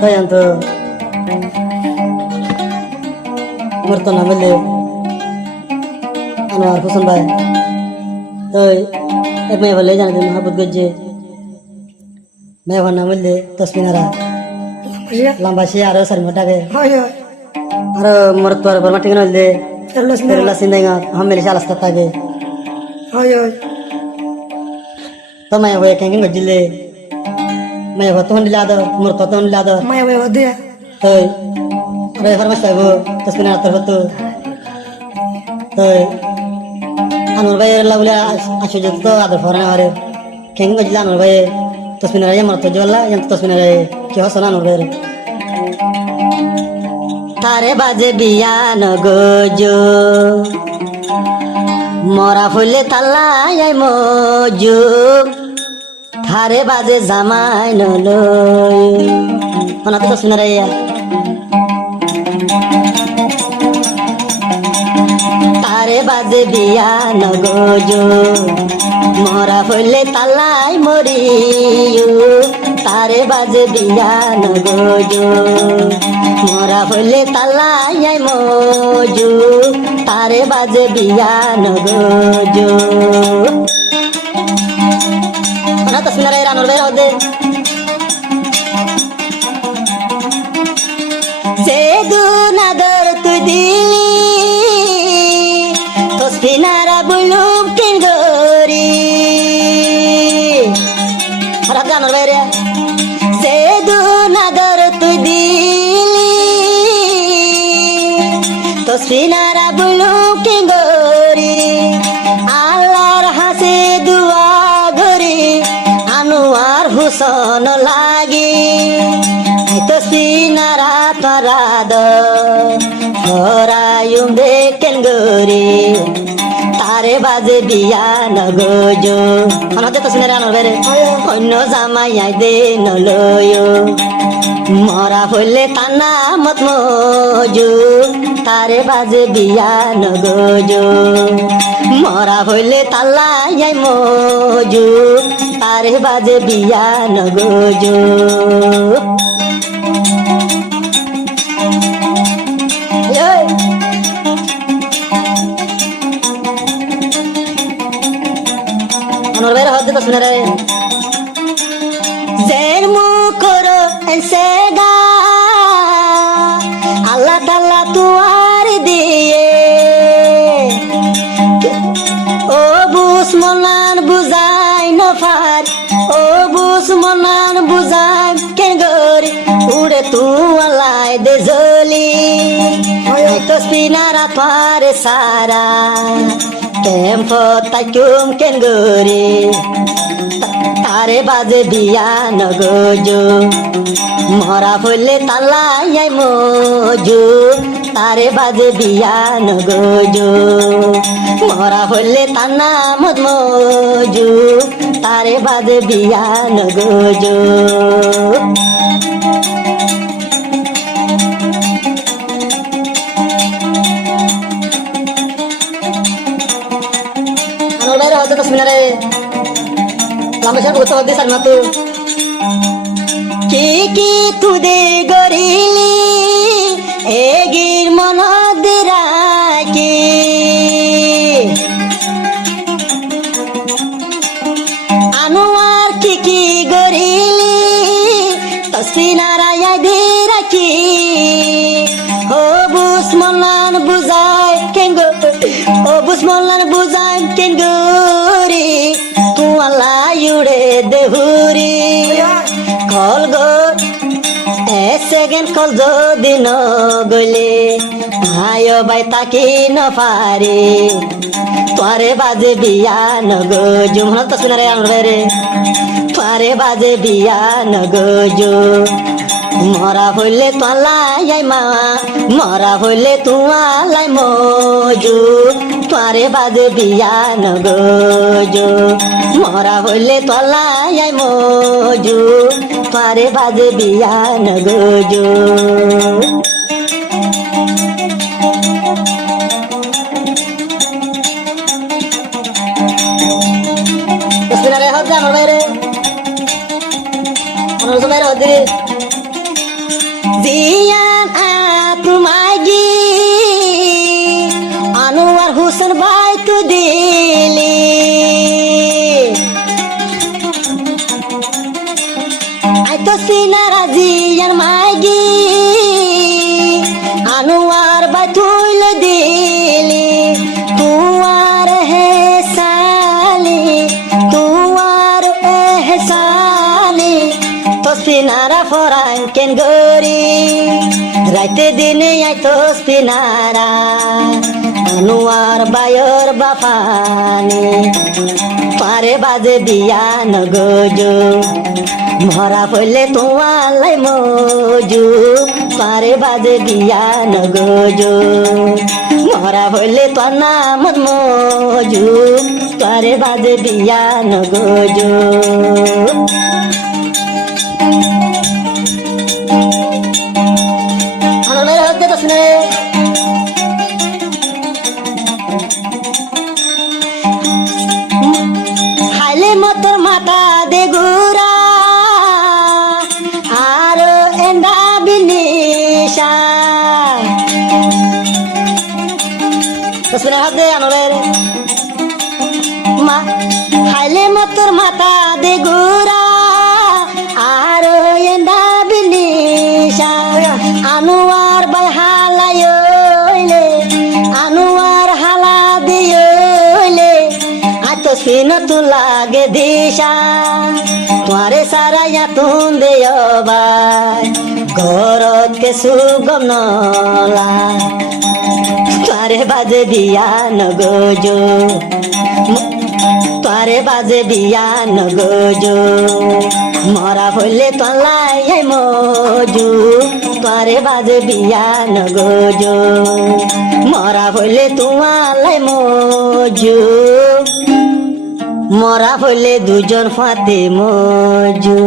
তাই তো আমার তো নাম বললে আমার পছন্দ ভাই তো এক মেয়ে বললে জানা তুমি মহাবুত গজ্জে মেয়ে ভার নাম বললে তসমিনারা লম্বা সে আরো সারি মোটাকে আর মোর তো আর বর্মা ঠিক নইলে ফেরলা সিন্দাইঙা হাম মেলে শালাস্তা থাকে তো মায়া হয়ে কেঙ্গিন গজ্জিলে মায়া ভত হন্ডিলা আদর মোর কত হন্ডিলা আদর তো আরে ফরমাস পাইবো তসমিনারা তোর হতো তো আনোর ভাই এর লাগলে আসে যত আদর ফরানা হরে কেঙ্গিন গজ্জিলে আনোর ভাই তসমিনারা আমার তো জল্লা জান তসমিনারা কি হসনা আনোর ভাই তারে বাজে বিয়ান গজো মরা ফুলে তাল্লাই মজু থারে বাজে জামাই নলয় অনাতে তো শুনে রাইয়া তারে বাজে বিয়ান গজো মরা ফুলে তাল্লাই মরিয়ু তারে বাজে বিয়ান গজো মরা হইলে তালাই মজু তারে বাজে বিয়ান গজো না তো শুনারে রানুর বের হদে সে দুনাদর তুই দিলি তসবিনারা বুলুম কিন গরি রাত রানুর বেরে সে দুনাদর তুই দিলি তসবিনারা বুলুম কিন গরি আল্লাহর হাসে দুয়া গরি আনোয়ার হুসন লাগি তসবিনারা তারাদ হরায়ুম দেখেন গরি তারে বাজে বিয়ান গজো অনাতে তসবিনারা আনোর বেরে অন্য জামাই আই দে নলয় মরা হইলে তানা মত মজু তারে বাজে বিয়ান গজো মরা হইলে তাল্লাই মজু তারে বাজে বিয়ান গজো অনর বের হতে তো শুনে রে জের মুখর সেগা আল্লাহ তাল্লা তুয়ার দিয়ে ও বুসমনান বুঝাই নফার ও বুসমনান বুঝাই কেন গরি উড়ে তু আল্লাহ দে জলি তসবিনারা পারে সারা কেম্প তাইকুম কেন গরি তারে বাজে বিয়ান গজো মরা হইলে তালাই মজু তারে বাজে বিয়ান গজো মরা হইলে তানা মদ মজু তারে বাজে বিয়ান গজো আনোর হতে তো শুনে রে লামেশার বহুত হতে সালমা তো কি তুদে গরিলি এগির মনদ রাখি আনোয়ার কি গরিলি তসবিনারা দে রাখি ও বুসমনান বুঝাই কেন গো ও বুসমনান বুঝাই কেন গরি তু আল্লাহ উড়ে দেহুরি কল গো এক সেকেন্ড কল যদি ন গলে আয় বাই তাকি ন পারে তোরে বাজে বিয়ান গজো মনে তো শুনে রে আমার রে তোরে বাজে বিয়ান গজো মরা হইলে তোলাই মা মরা হইলে তুয়ালাই মজু তোরে বাজে বিয়ান গজো মরা হইলে তোলাই মজু তোরে বাজে বিয়ান গজো আমার বাইরে আমার বাইরে জিয়ান আতুমাগি আনোয়ার হোসেন ভাই তো দিলি আই তো সিনারা জিয়ান মাগি আনোয়ার ভাই তুইল দিলি তুয়ার হে সালি তুয়ার এহসানি তসপিনারা ফরান কেন গরি রাইতে দিনে আই তসপিনারা আনোয়ার বায়র বাফানি পারে বাজে বিয়া নগজো মরা হইলে তোমালাই মজু পারে বাজে বিয়া নগজো মরা হইলে তোর নামত মজু পারে বাজে বিয়া নগজো হাইলে মতর মাথা দে গুরা আর এন্ডা বিনিশা তসবির হাত দে আনোয়ার মা হাইলে মতর মাথা দে গুরা আর এন্ডা বিনিশা আনোয়ার বাই হালাইলে আনোয়ার হালা দিলে তসবিন তু লাগে দিশা তোমারে সারাইয়া তুন দেয় ভাই ঘরত কে সুগম নলা তোমারে বাজে বিয়া নগজো তোমারে বাজে বিয়া নগজো মরা হইলে তলাই মজু তোমারে বাজে বিয়া নগজো মরা হইলে তোমালাই মজু মরা হইলে দুজন ফাতে মজু